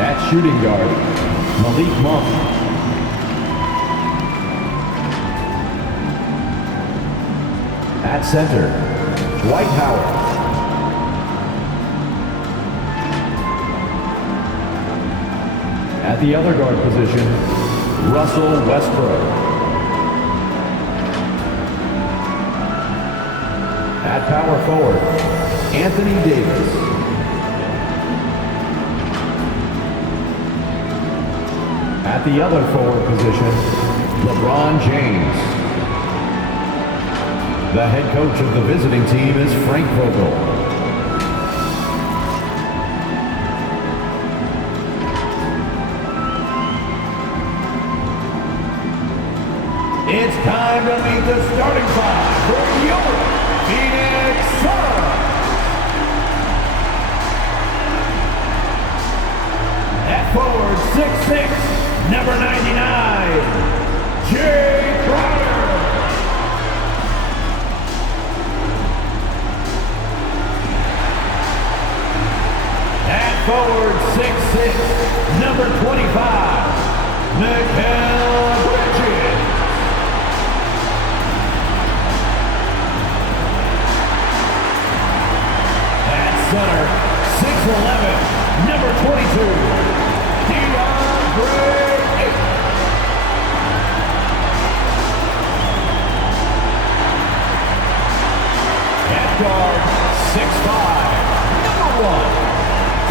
At shooting guard, Malik Monk. At center, Dwight Howard. At the other guard position, Russell Westbrook. At power forward, Anthony Davis. At the other forward position, LeBron James. The head coach of the visiting team is Frank Vogel. It's time to meet the starting five for your Phoenix Suns. At forward, 6'6", number 99, Jay Crowder. At forward, 6'6", number 25, Mikal Bridges. Center, 6'11", number 22, DeAndre Ayton. At guard, 6'5", number 1,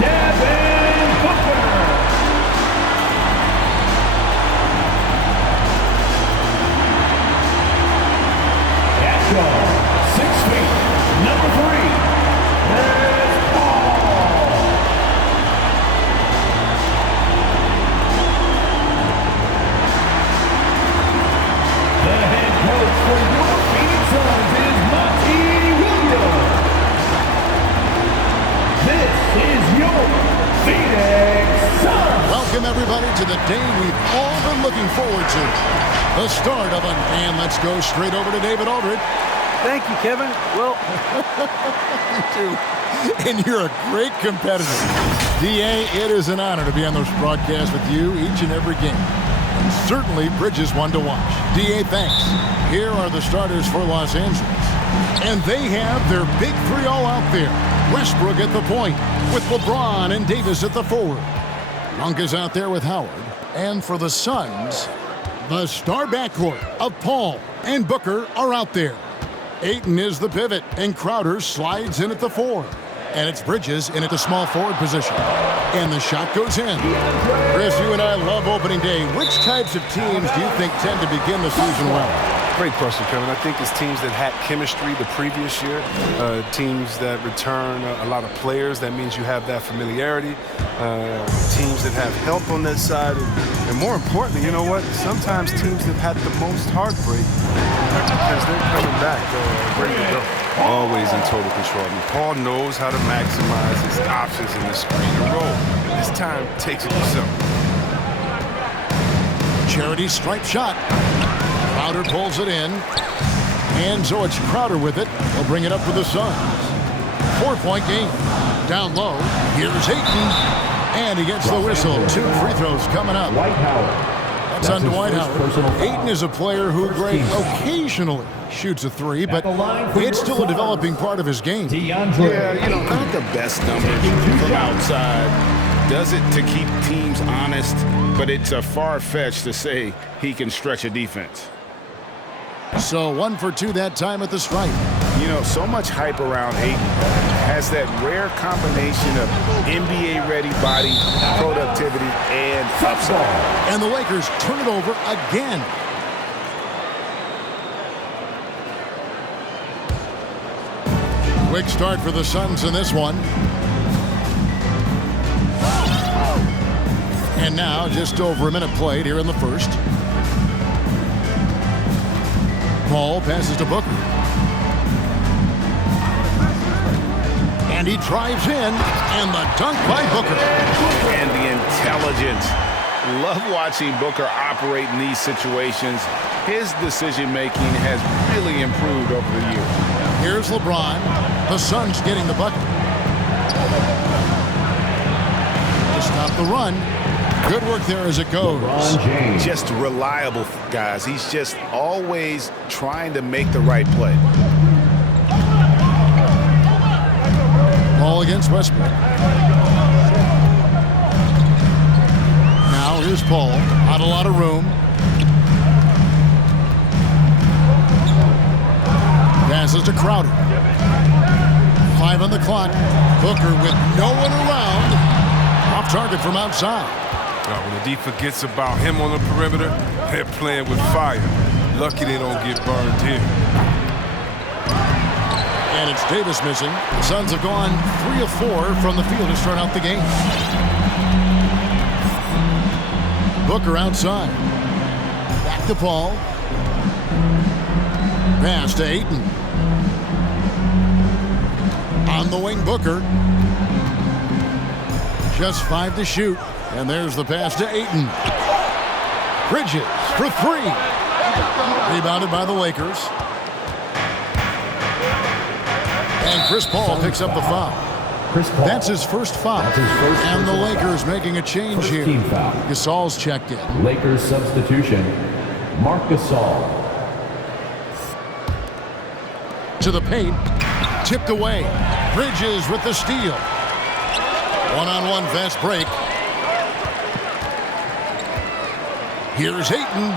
Devin Booker. At guard, 6 feet, number 3, for your Phoenix Suns is Monty Williams. This is your Phoenix Suns. Welcome everybody to the day we've all been looking forward to. The start of an, and let's go straight over to David Aldridge. Thank you, Kevin. Well, You too. And you're a great competitor. D.A., it is an honor to be on this broadcast with you each and every game. And certainly Bridges one to watch. D.A., thanks. Here are the starters for Los Angeles. And they have their big three all out there. Westbrook at the point, with LeBron and Davis at the forward. Monk is out there with Howard. And for the Suns, the star backcourt of Paul and Booker are out there. Ayton is the pivot, and Crowder slides in at the 4. And it's Bridges in at the small forward position. And the shot goes in. Chris, you and I love opening day. Which types of teams do you think tend to begin the season well? Great question, Kevin. I think it's teams that had chemistry the previous year, teams that return a lot of players. That means you have that familiarity. Teams that have help on that side. And more importantly, you know what? Sometimes teams that had the most heartbreak because they're coming back ready to go. Always in total control. I mean, Paul knows how to maximize his options in the screen and roll. This time takes it himself. Charity stripe shot. Crowder pulls it in. And so it's Crowder with it. He'll bring it up for the Suns. 4-point game. Down low. Here's Ayton. And he gets the whistle. 2 free throws coming up. Dwight Howard. That's on Dwight Howard. Ayton is a player who occasionally shoots a 3, but it's still a developing part of his game. Yeah, you know, not the best numbers from outside. Does it to keep teams honest, but it's a far-fetched to say he can stretch a defense. So 1 for 2 that time at the stripe. You know, so much hype around Ayton. Has that rare combination of NBA-ready body, productivity, and upside. And the Lakers turn it over again. Quick start for the Suns in this one. And now just over a minute played here in the first. Paul passes to Booker. And he drives in, and the dunk by Booker. And the intelligence. Love watching Booker operate in these situations. His decision-making has really improved over the years. Here's LeBron. The Suns getting the bucket. To stop the run. Good work there as it goes. LeBron James. Just reliable, guys. He's just always trying to make the right play. Ball against Westbrook. Now here's Paul. Not a lot of room. Passes to Crowder. 5 on the clock. Booker with no one around. Off target from outside. When the defense forgets about him on the perimeter, they're playing with fire. Lucky they don't get burned here. And it's Davis missing. The Suns have gone 3 of 4 from the field to start out the game. Booker outside. Back to Paul. Pass to Ayton. On the wing, Booker. Just 5 to shoot. And there's the pass to Ayton. Bridges for 3. Rebounded by the Lakers. And Chris Paul picks up the foul. Chris Paul. That's his first foul. And the Lakers making a change First here. team foul. Gasol's checked in. Lakers substitution. Marc Gasol. To the paint. Tipped away. Bridges with the steal. One-on-one fast break. Here's Ayton.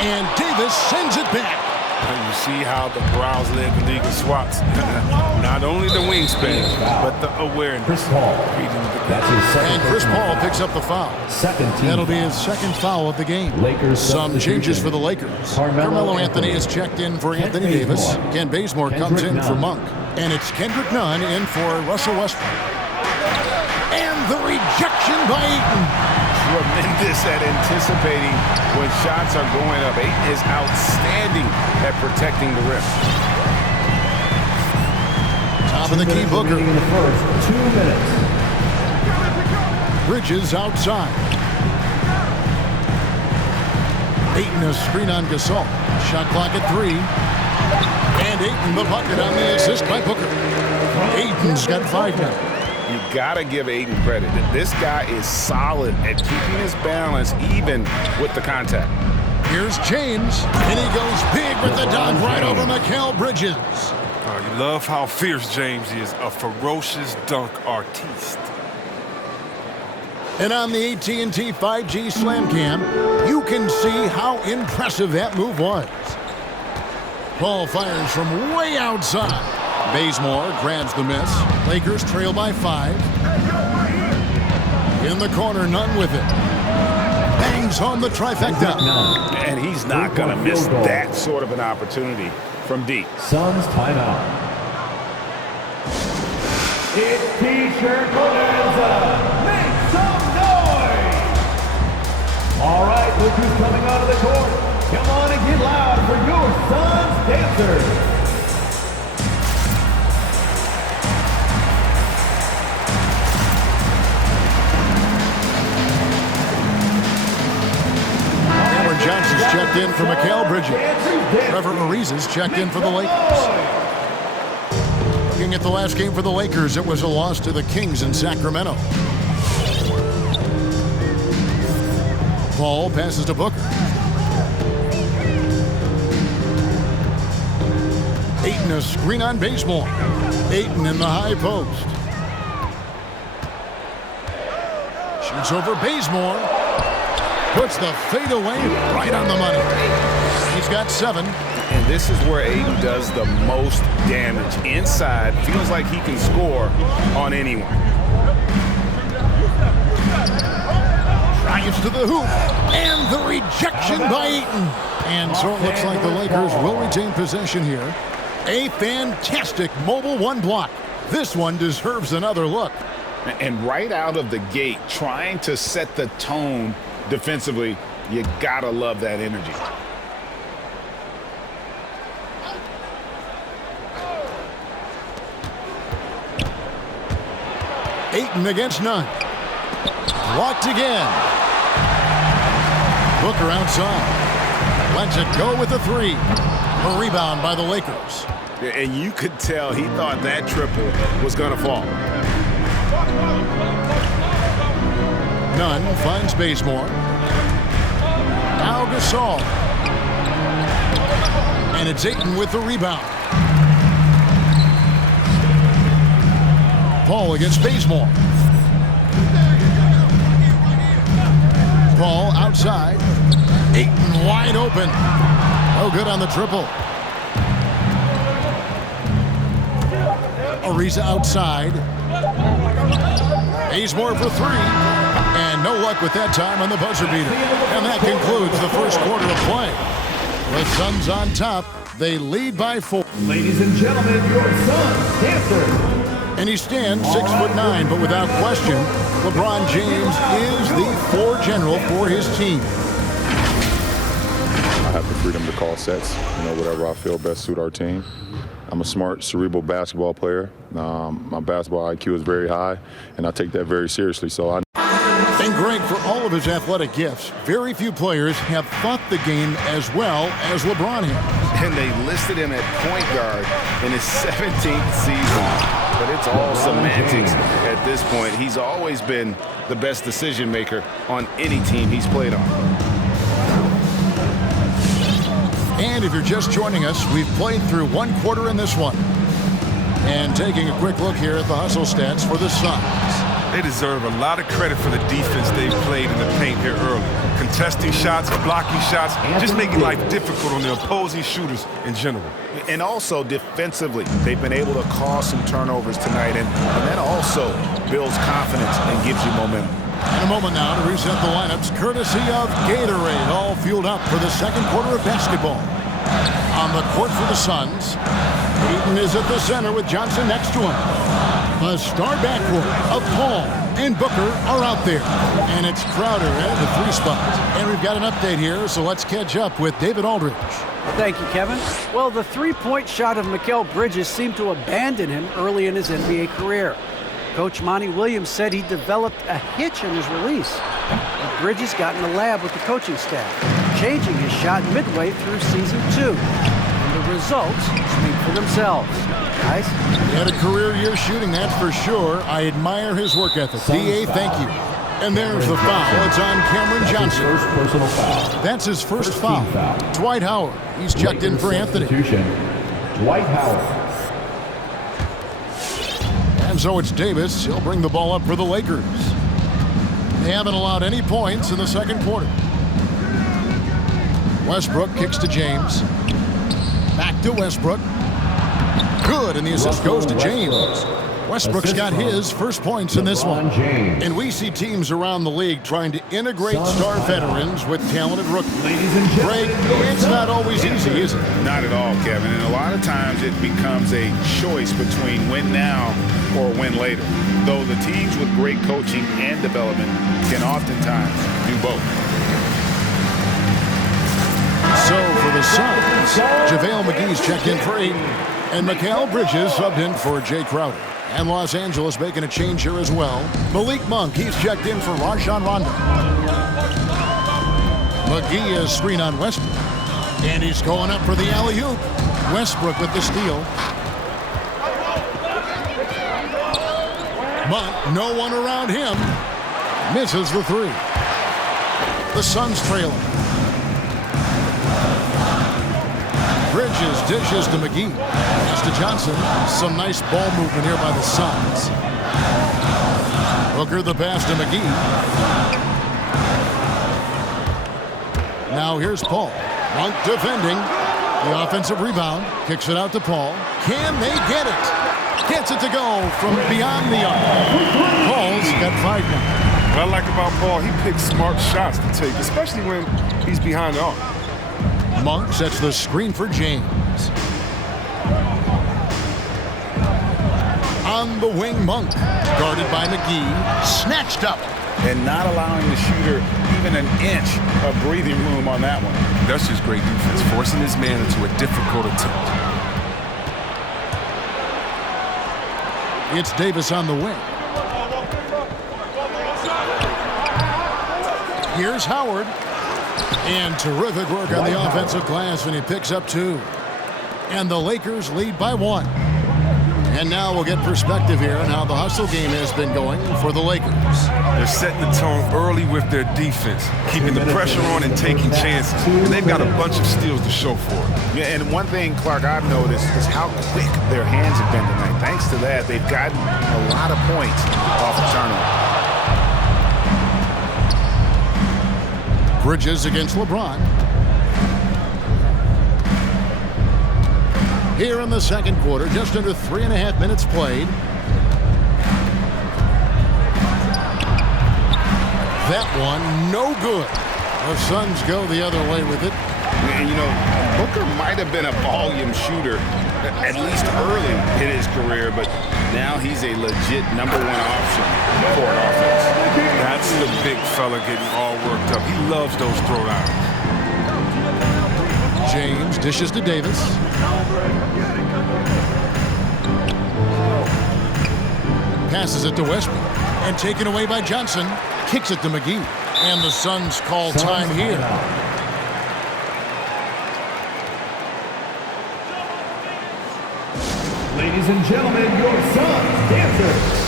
And Davis sends it back. And you see how the Browns led the league in swats. Not only the wingspan, but the awareness. Chris Paul. That's his second. And Chris Paul picks up the foul. Second team. That'll be his second foul of the game. Lakers Some changes substitution. for the Lakers. Carmelo Anthony is checked in for Anthony Davis. Ken Bazemore comes in for Monk. And it's Kendrick Nunn in for Russell Westbrook. And the rejection by Ayton. Tremendous at anticipating when shots are going up. Ayton is outstanding at protecting the rim. Top of the key, Booker. In the first 2 minutes. Bridges outside. Ayton a screen on Gasol. Shot clock at 3. And Ayton the bucket on the assist by Booker. Ayton's got 5 now. You gotta give Ayton credit. This guy is solid at keeping his balance even with the contact. Here's James, and he goes big with the dunk right over Mikal Bridges. You love how fierce James is, a ferocious dunk artiste. And on the AT&T 5G Slam Cam, you can see how impressive that move was. Paul fires from way outside. Bazemore grabs the miss. Lakers trail by 5. In the corner, Nunn with it. Bangs home the trifecta. And he's not going to miss that sort of an opportunity from deep. Suns timeout. It's T-shirt bonanza. Make some noise. All right, look who's coming onto the court. Come on and get loud for your Suns dancers. Johnson's checked in for Mikal Bridges. Trevor Ariza is checked in for the Lakers. Looking at the last game for the Lakers, it was a loss to the Kings in Sacramento. Paul passes to Booker. Ayton a screen on Bazemore. Ayton in the high post. Shoots over Bazemore. Puts the fade away right on the money. He's got 7. And this is where Ayton does the most damage. Inside, feels like he can score on anyone. Drives to the hoop. And the rejection by Ayton. And so it looks like the Lakers will retain possession here. A fantastic mobile 1 block. This one deserves another look. And right out of the gate, trying to set the tone defensively, you gotta love that energy. Ayton against Nunn. Blocked again. Booker outside. Lets it go with a 3. A rebound by the Lakers. And you could tell he thought that triple was gonna fall. Nunn finds Bazemore. Now Gasol. And it's Ayton with the rebound. Paul against Bazemore. Paul outside. Ayton wide open. No good on the triple. Ariza outside. Bazemore for three. And no luck with that time on the buzzer beater. And that concludes the first quarter of play. The Suns on top. They lead by 4. Ladies and gentlemen, your Suns dancer. And he stands 6'9", but without question, LeBron James is the floor general for his team. I have the freedom to call sets, whatever I feel best suit our team. I'm a smart, cerebral basketball player. My basketball IQ is very high, and I take that very seriously. And Greg, for all of his athletic gifts, very few players have thought the game as well as LeBron has. And they listed him at point guard in his 17th season. But it's all semantics at this point. He's always been the best decision maker on any team he's played on. And if you're just joining us, we've played through one quarter in this one. And taking a quick look here at the hustle stats for the Suns. They deserve a lot of credit for the defense they've played in the paint here early. Contesting shots, blocking shots, just making life difficult on the opposing shooters in general. And also defensively, they've been able to cause some turnovers tonight, and that also builds confidence and gives you momentum. In a moment now to reset the lineups, courtesy of Gatorade, all fueled up for the second quarter of basketball. On the court for the Suns, Ayton is at the center with Johnson next to him. The star backcourt of Paul and Booker are out there. And it's Crowder at the 3 spot. And we've got an update here, so let's catch up with David Aldridge. Thank you, Kevin. Well, the three-point shot of Mikal Bridges seemed to abandon him early in his NBA career. Coach Monty Williams said he developed a hitch in his release. But Bridges got in the lab with the coaching staff, changing his shot midway through season 2. And the results speak for themselves. Guys? He had a career year shooting, that's for sure. I admire his work ethic. D.A., thank you. And there's the foul. It's on Cameron Johnson. First personal foul. That's his first foul. Dwight Howard. He's checked in for Anthony. Dwight Howard. And so it's Davis. He'll bring the ball up for the Lakers. They haven't allowed any points in the second quarter. Westbrook kicks to James. Back to Westbrook. Good, and the assist goes to James. Westbrook's got his first points in this one. And we see teams around the league trying to integrate star veterans with talented rookies. Greg, it's not always easy, is it? Not at all, Kevin. And a lot of times it becomes a choice between win now or win later. Though the teams with great coaching and development can oftentimes do both. So for the Suns, JaVale McGee's checked in for 8. And Mikal Bridges subbed in for Jay Crowder. And Los Angeles making a change here as well. Malik Monk, he's checked in for Rajon Rondo. McGee is screen on Westbrook. And he's going up for the alley-oop. Westbrook with the steal. Monk, no one around him. Misses the 3. The Suns trailing. Bridges dishes to McGee. Pass to Johnson. Some nice ball movement here by the Suns. Booker the pass to McGee. Now here's Paul. Monk defending. The offensive rebound. Kicks it out to Paul. Can they get it? Gets it to go from beyond the arc. Paul's got 5 now. What I like about Paul, he picks smart shots to take, especially when he's behind the arc. Monk sets the screen for James. On the wing, Monk. Guarded by McGee. Snatched up. And not allowing the shooter even an inch of breathing room on that one. That's just great defense, forcing his man into a difficult attempt. It's Davis on the wing. Here's Howard. And terrific work on the offensive glass, and he picks up 2. And the Lakers lead by 1. And now we'll get perspective here on how the hustle game has been going for the Lakers. They're setting the tone early with their defense, keeping the pressure on and taking chances. And they've got a bunch of steals to show for it. Yeah, and one thing, Clark, I've noticed is how quick their hands have been tonight. Thanks to that, they've gotten a lot of points off the turnover. Bridges against LeBron. Here in the second quarter, just under 3.5 minutes played. That one, no good. The Suns go the other way with it. And, you know, Booker might have been a volume shooter, at least early in his career, but now he's a legit #1 option for an offense. That's the big fella getting all worked up. He loves those throwdowns. James dishes to Davis. Passes it to Westbrook. And taken away by Johnson. Kicks it to McGee. And the Suns call time here. Ladies and gentlemen, your Suns dancers.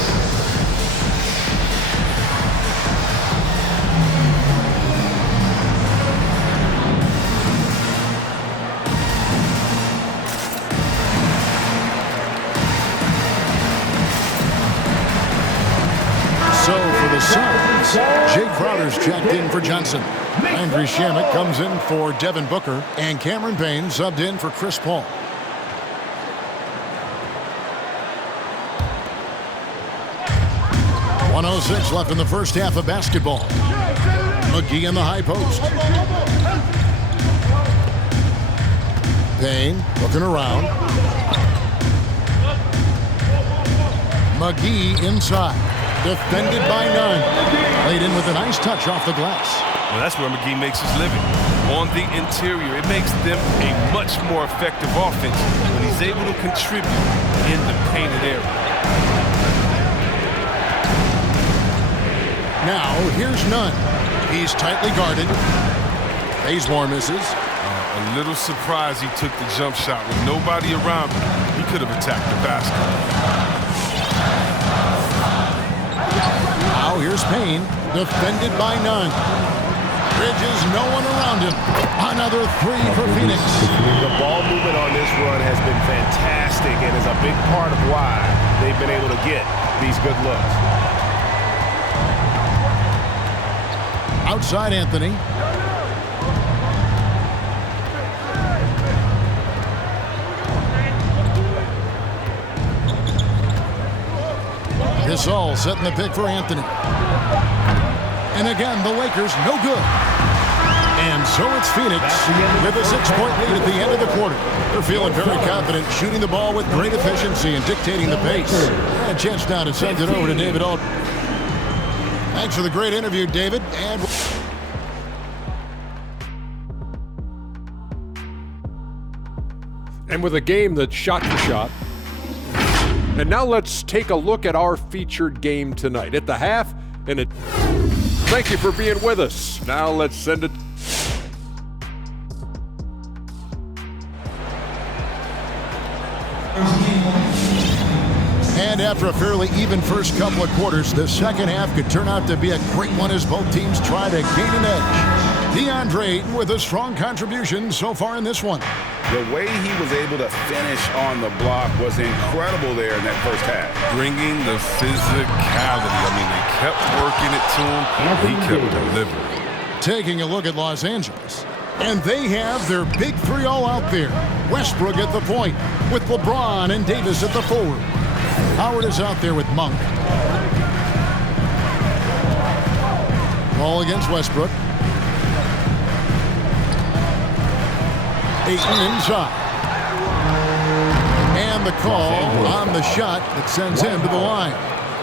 So for the Suns, Jay Crowder's checked in for Johnson. Andrew Shamet comes in for Devin Booker, and Cameron Payne subbed in for Chris Paul. .106 left in the first half of basketball. McGee in the high post. Payne looking around. McGee inside. Defended by none. Laid in with a nice touch off the glass. Well, that's where McGee makes his living. On the interior, it makes them a much more effective offense when he's able to contribute in the painted area. Now, here's Nunn. He's tightly guarded. Bazemore misses. A little surprised he took the jump shot. With nobody around him, he could have attacked the basket. Now here's Payne, defended by Nunn. Bridges, no one around him. Another three for Phoenix. The ball movement on this run has been fantastic and is a big part of why they've been able to get these good looks. Outside Anthony. This all setting the pick for Anthony. And again, the Lakers no good. And so it's Phoenix with a 6-point lead at the end of the quarter. They're feeling very confident, shooting the ball with great efficiency and dictating the pace. And a chance now to send it over to David Alden. Thanks for the great interview, David. And with a game that's shot for shot. And now let's take a look at our featured game tonight. At the half, and it. Thank you for being with us. Now let's send it. And after a fairly even first couple of quarters, the second half could turn out to be a great one as both teams try to gain an edge. DeAndre Ayton with a strong contribution so far in this one. The way he was able to finish on the block was incredible there in that first half. Bringing the physicality. I mean, they kept working it to him, and he kept delivering. Taking a look at Los Angeles. And they have their big three all out there. Westbrook at the point, with LeBron and Davis at the forward. Howard is out there with Monk. Ball against Westbrook. Ayton inside. And the call on the shot that sends him to the line.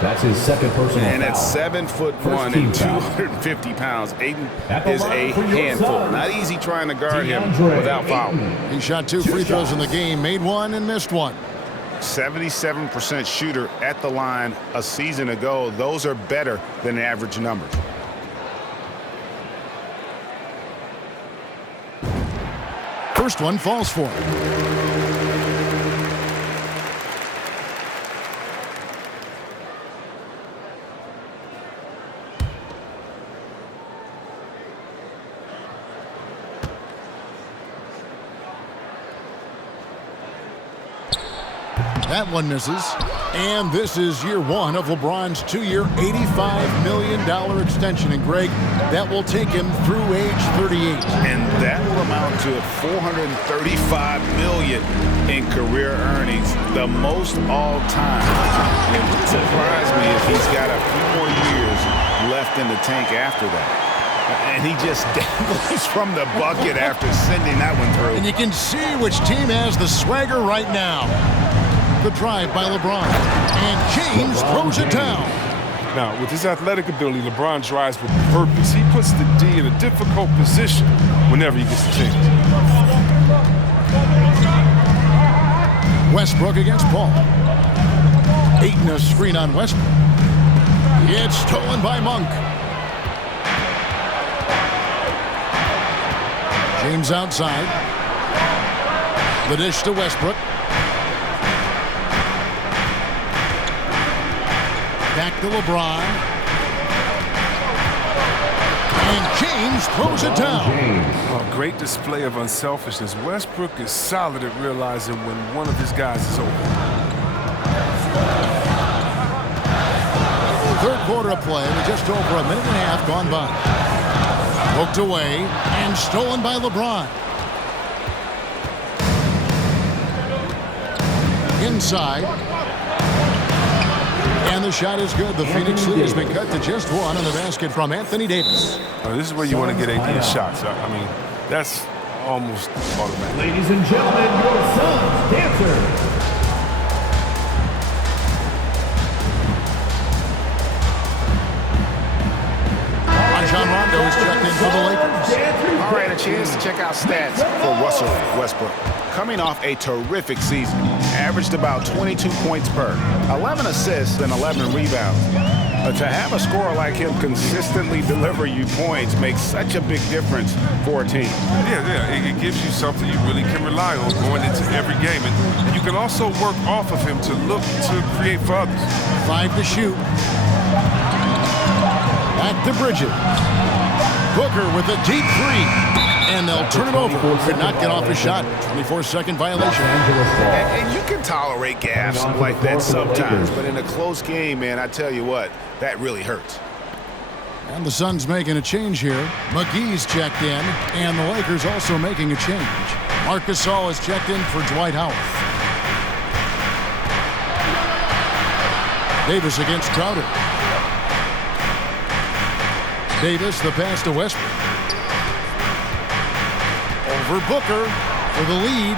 That's his second personal And at foul. 7'1" and 250 pounds, Ayton is a handful. Not easy trying to guard him without fouling. He shot 2 free throws in the game, made one and missed one. 77% shooter at the line a season ago. Those are better than average numbers. First one falls for him. That one misses. And this is year one of LeBron's 2-year, $85 million extension. And Greg, that will take him through age 38. And that will amount to $435 million in career earnings, the most all time. It wouldn't surprise me if he's got a few more years left in the tank after that. And he just dangles from the bucket after sending that one through. And you can see which team has the swagger right now. The drive by LeBron. And James throws it down. Now, with his athletic ability, LeBron drives with purpose. He puts the D in a difficult position whenever he gets the chance. Westbrook against Paul. Ayton a screen on Westbrook. It's stolen by Monk. James outside. The dish to Westbrook. Back to LeBron. And James throws it down. A great display of unselfishness. Westbrook is solid at realizing when one of his guys is open. Third quarter of play with just over a minute and a half gone by. Poked away and stolen by LeBron. Inside. And the shot is good. The Phoenix lead has been cut to just one on the basket from Anthony Davis. This is where you want to get AD shots. I mean, that's almost automatic. Ladies and gentlemen, your son's dancer. Rajon Rondo is checked in for the Lakers. All right, a chance to check out stats for Russell Westbrook. Coming off a terrific season, averaged about 22 points per, 11 assists and 11 rebounds. To have a scorer like him consistently deliver you points makes such a big difference for a team. Yeah, it gives you something you really can rely on going into every game. And you can also work off of him to look to create for others. 5 to shoot. Back to Bridges. Booker with a deep three. And they'll turn it over. Could not get off a shot. 24-second violation. And you can tolerate gaffes like that sometimes, but in a close game, man, I tell you what, that really hurts. And the Suns making a change here. McGee's checked in, and the Lakers also making a change. Marc Gasol is checked in for Dwight Howard. Davis against Crowder. Davis, the pass to Westbrook. Over Booker for the lead.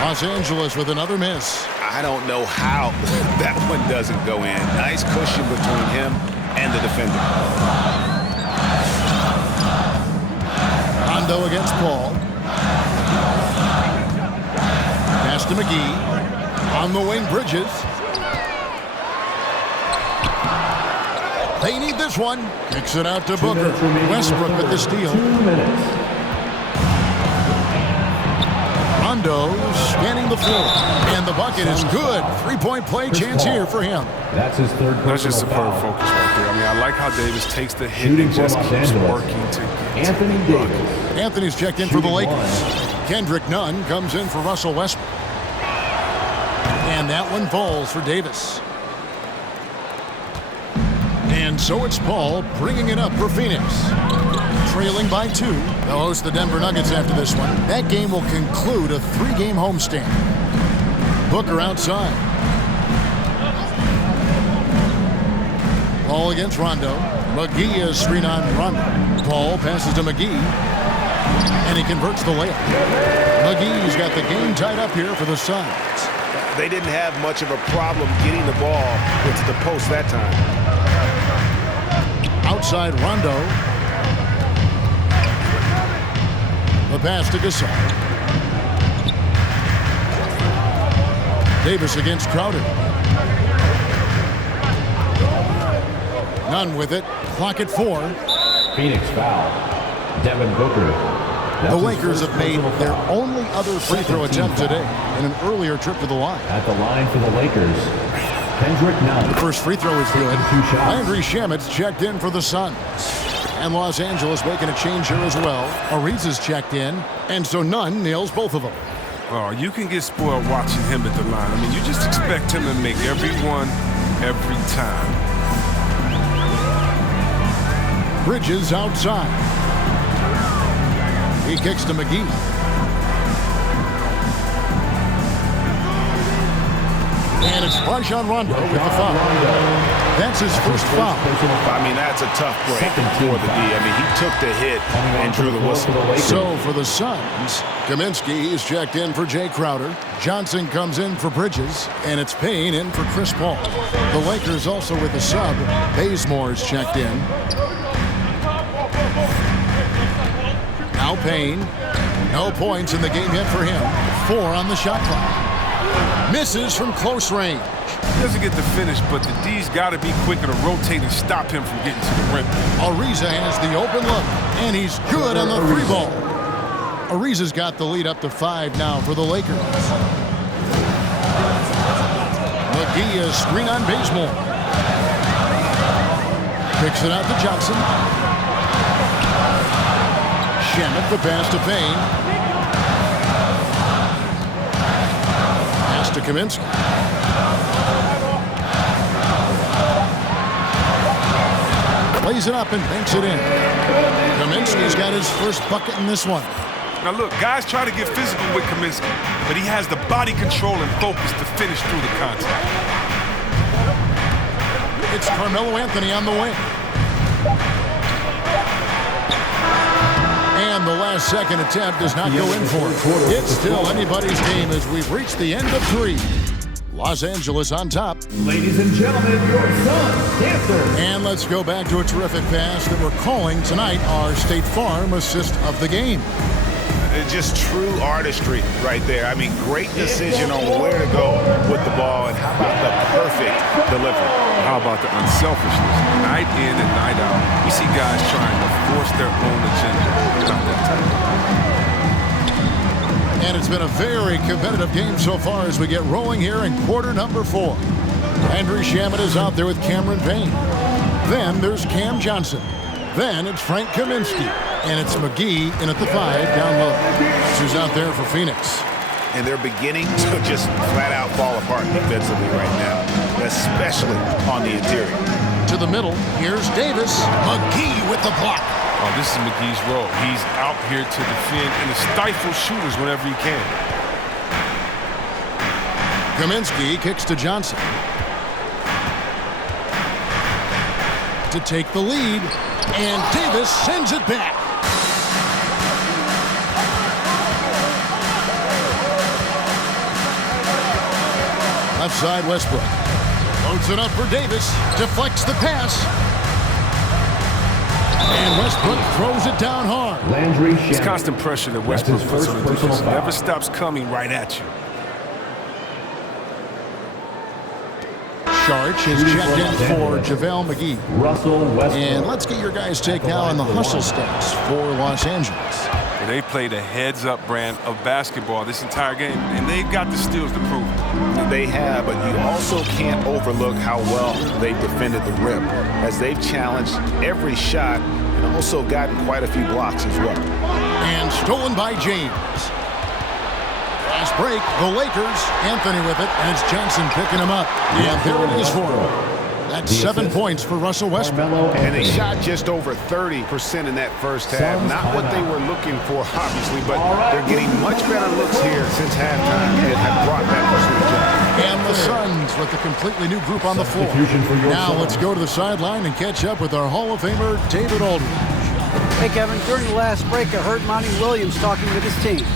Los Angeles with another miss. I don't know how that one doesn't go in. Nice cushion between him and the defender. Rondo against Paul. Pass to McGee. On the wing, Bridges. They need this one. Kicks it out to Booker. Westbrook with the steal. 2 minutes. Rondo scanning the floor. And the bucket is good. 3-point play chance here for him. That's his third personal That's just superb foul. focus right there. I mean, I like how Davis takes the hit Shooting and for just Los keeps Angeles. working to get Anthony to the bucket. Davis. Anthony's checked in for the Shooting Lakers. one. Kendrick Nunn comes in for Russell Westbrook. And that one falls for Davis. And so it's Paul bringing it up for Phoenix. Trailing by 2. They'll host the Denver Nuggets after this one. That game will conclude a 3-game homestand. Booker outside. Paul against Rondo. McGee is screen on Rondo. Paul passes to McGee. And he converts the layup. McGee's got the game tied up here for the Suns. They didn't have much of a problem getting the ball into the post that time. Outside Rondo. The pass to Gasol. Davis against Crowder. Nunn with it. Clock at 4. Phoenix foul. Devin Booker. The Lakers have made their only other free throw attempt today in an earlier trip to the line. At the line for the Lakers, Kendrick Nunn. The first free throw is good. 2 shots. Landry Shamit's checked in for the Suns. And Los Angeles making a change here as well. Ariza's checked in, and so Nunn nails both of them. Oh, you can get spoiled watching him at the line. I mean, you just expect him to make every one, every time. Bridges outside. He kicks to McGee. And it's Rajon Rondo with the foul. That's his first foul. I mean, that's a tough break for the D. I mean, he took the hit and drew the whistle. So for the Suns, Kaminsky is checked in for Jay Crowder. Johnson comes in for Bridges. And it's Payne in for Chris Paul. The Lakers also with a sub. Bazemore is checked in. Now Payne. No points in the game yet for him. 4 on the shot clock. Misses from close range. He doesn't get the finish, but the D's got to be quicker to rotate and stop him from getting to the rim. Ariza has the open look, and he's good on the 3-ball. Ariza's got the lead up to 5 now for the Lakers. McGee is screen on Bazemore. Kicks it out to Johnson. Shamet the pass to Payne. To Kaminsky. Plays it up and banks it in. Kaminsky's got his first bucket in this one. Now look, guys try to get physical with Kaminsky, but he has the body control and focus to finish through the contact. It's Carmelo Anthony on the wing. And the last second attempt does not go in for it. It's still anybody's game as we've reached the end of 3. Los Angeles on top. Ladies and gentlemen, your Suns dancer. And let's go back to a terrific pass that we're calling tonight our State Farm assist of the game. It's just true artistry right there. I mean, great decision on where to go with the ball, and how about the perfect delivery? How about the unselfishness? Night in and night out, we see guys trying to force their own agenda. Not that time. And it's been a very competitive game so far as we get rolling here in quarter number 4. Andrew Shamet is out there with Cameron Payne. Then there's Cam Johnson. Then it's Frank Kaminsky. And it's McGee in at the 5 down low. Who's out there for Phoenix. And they're beginning to just flat out fall apart defensively right now, especially on the interior. To the middle, here's Davis. McGee with the block. Oh, this is McGee's role. He's out here to defend and to stifle shooters whenever he can. Kaminsky kicks to Johnson. To take the lead, and Davis sends it back. Left side, Westbrook. Loads it up for Davis. Deflects the pass. And Westbrook throws it down hard. It's constant pressure that Westbrook puts on the defense. It never stops coming right at you. Sharch is checked in for JaVale McGee. And let's get your guys' take now on the hustle stats for Los Angeles. They played a heads-up brand of basketball this entire game, and they've got the steals to prove it. They have, but you also can't overlook how well they've defended the rim, as they've challenged every shot and also gotten quite a few blocks as well. And stolen by James. Last break, the Lakers. Anthony with it, and it's Johnson picking him up. And there it is for him. That's 7 points for Russell Westbrook. And they shot just over 30% in that first half. Not what they were looking for, obviously, but they're getting much better looks here since halftime and have brought that pursuit job. And the Suns with a completely new group on the floor. Now let's go to the sideline and catch up with our Hall of Famer, David Aldridge. Hey, Kevin, during the last break, I heard Monty Williams talking with his team.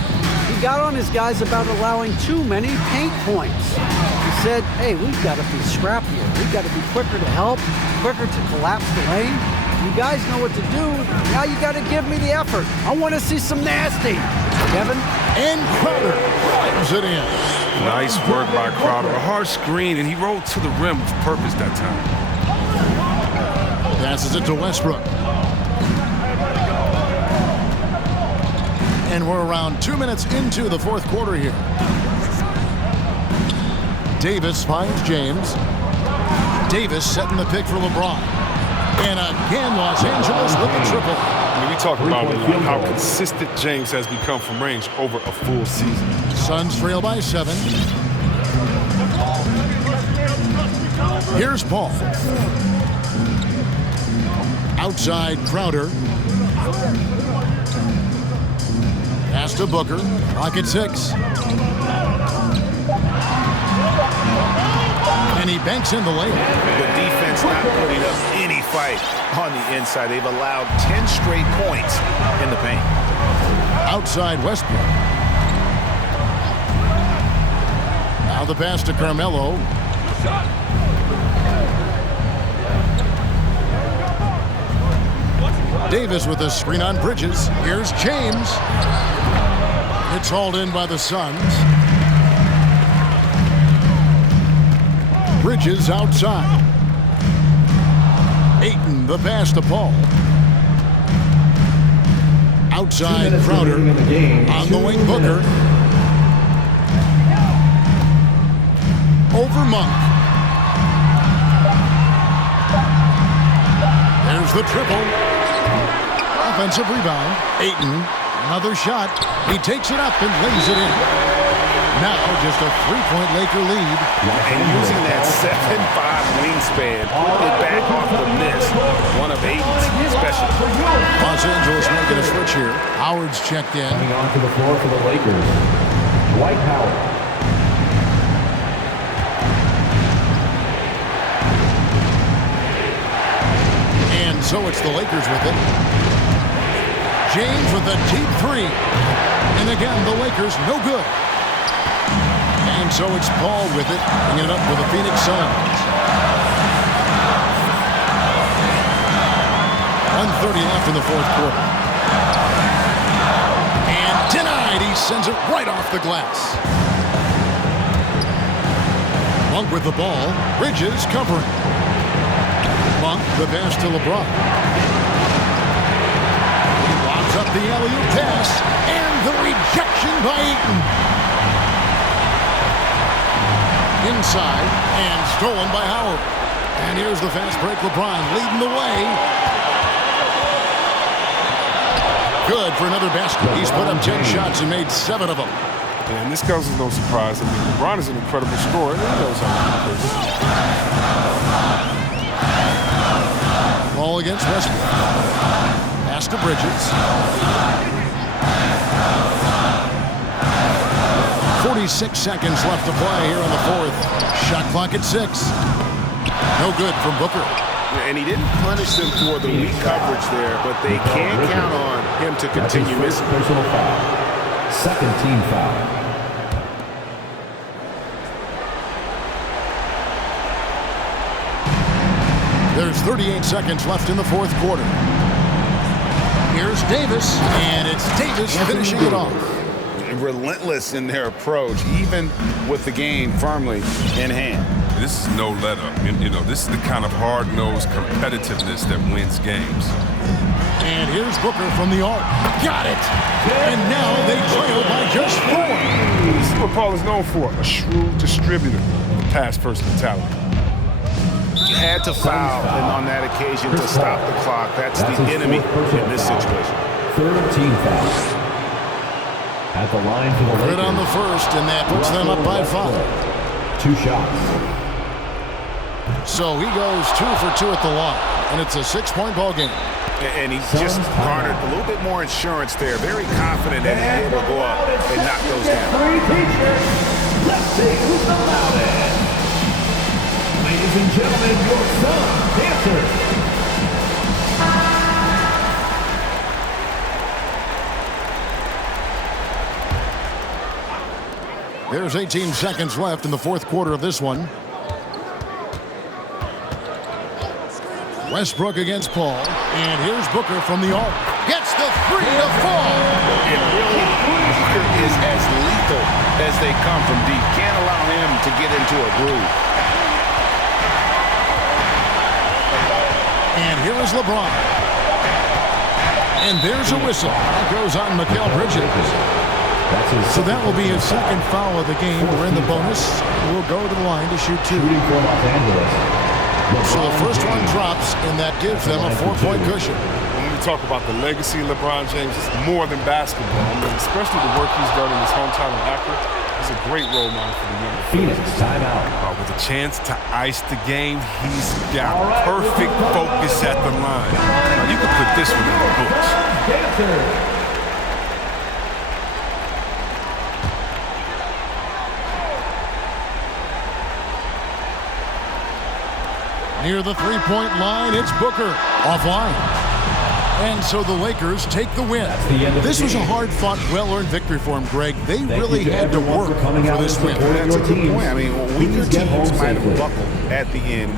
He got on his guys about allowing too many paint points. He said, hey, we've got to be scrappier. We've got to be quicker to help, quicker to collapse the lane. You guys know what to do. Now you got to give me the effort. I want to see some nasty. Kevin? And Crowder drives it in. Nice work by Crowder. A hard screen, and he rolled to the rim with purpose that time. Passes it to Westbrook. And we're around 2 minutes into the fourth quarter here. Davis finds James. Davis setting the pick for LeBron. And again, Los Angeles with the triple. I mean, we talk about how consistent James has become from range over a full season. Suns trail by 7. Here's Paul. Outside Crowder. Pass to Booker. Rocket 6. And he banks in the lane. The defense not putting up any fight on the inside. They've allowed 10 straight points in the paint. Outside Westbrook. Now the pass to Carmelo. Davis with a screen on Bridges. Here's James. It's hauled in by the Suns. Bridges outside. Ayton, the pass to Paul. Outside Crowder. On the wing, Booker. Over Monk. There's the triple. Offensive rebound. Ayton, another shot. He takes it up and lays it in. Now just a 3-point Laker lead. And using that 7'5" wingspan, pulling it back off the miss. One of Ayton's special. Los Angeles making a switch here. Howard's checked in. Coming onto the floor for the Lakers, Dwight Howard. And so it's the Lakers with it. James with a deep 3. And again, the Lakers no good. And so it's Paul with it, bringing it up for the Phoenix Suns. 1:30 left in the fourth quarter. And denied. He sends it right off the glass. Monk with the ball. Bridges covering. Monk, the pass to LeBron. He lobs up the alley-oop pass. And the rejection by Ayton. Inside and stolen by Howard. And here's the fast break. LeBron leading the way. Good for another basket. He's put up 10 shots and made 7 of them. And this comes as no surprise. I mean, LeBron is an incredible scorer. He knows how to do this. Ball against Westbrook. Pass to Bridges. 46 seconds left to play here in the fourth. Shot clock at 6. No good from Booker. And he didn't punish them for the weak coverage there, but they can count on him to continue missing. Personal foul. Second team foul. There's 38 seconds left in the fourth quarter. Here's Davis, and it's Davis finishing it off. Relentless in their approach, even with the game firmly in hand. This is no let-up. You know, this is the kind of hard-nosed competitiveness that wins games. And here's Booker from the arc. Got it! And now they trail by just 4. This is what Paul is known for, a shrewd distributor, pass-first mentality. Had to foul on that occasion to stop the clock. That's the enemy in this situation. Third team foul. At the line for the Lakers. Good on the first, and that puts them up by 5. 2 shots. So he goes 2 for 2 at the line, and it's a 6-point ball game. And he just garnered a little bit more insurance there. Very confident that he'll be able to go up and knock those down. Let's see who's the loudest. Ladies and gentlemen, your Suns dancers. There's 18 seconds left in the fourth quarter of this one. Westbrook against Paul. And here's Booker from the arc. Gets the 3 to fall. And really, Booker is as lethal as they come from deep. Can't allow him to get into a groove. And here is LeBron. And there's a whistle. That goes on Mikal Bridges. So that will be his second foul of the game. We're in the bonus. We'll go to the line to shoot 2. So the first one drops, and that gives them a 4-point cushion. When we talk about the legacy of LeBron James, it's more than basketball. I mean, especially the work he's done in his hometown of Akron. He's a great role model for the younger Phoenix, players. timeout. With a chance to ice the game, he's got perfect focus at the line. Now, you can put this one in the books. Dancers. Near the three-point line, it's Booker. Offline. And so the Lakers take the win. This was a hard-fought, well-earned victory for them, Greg. They really had to work for this win. That's a good point. I mean, weaker teams might have buckled at the end.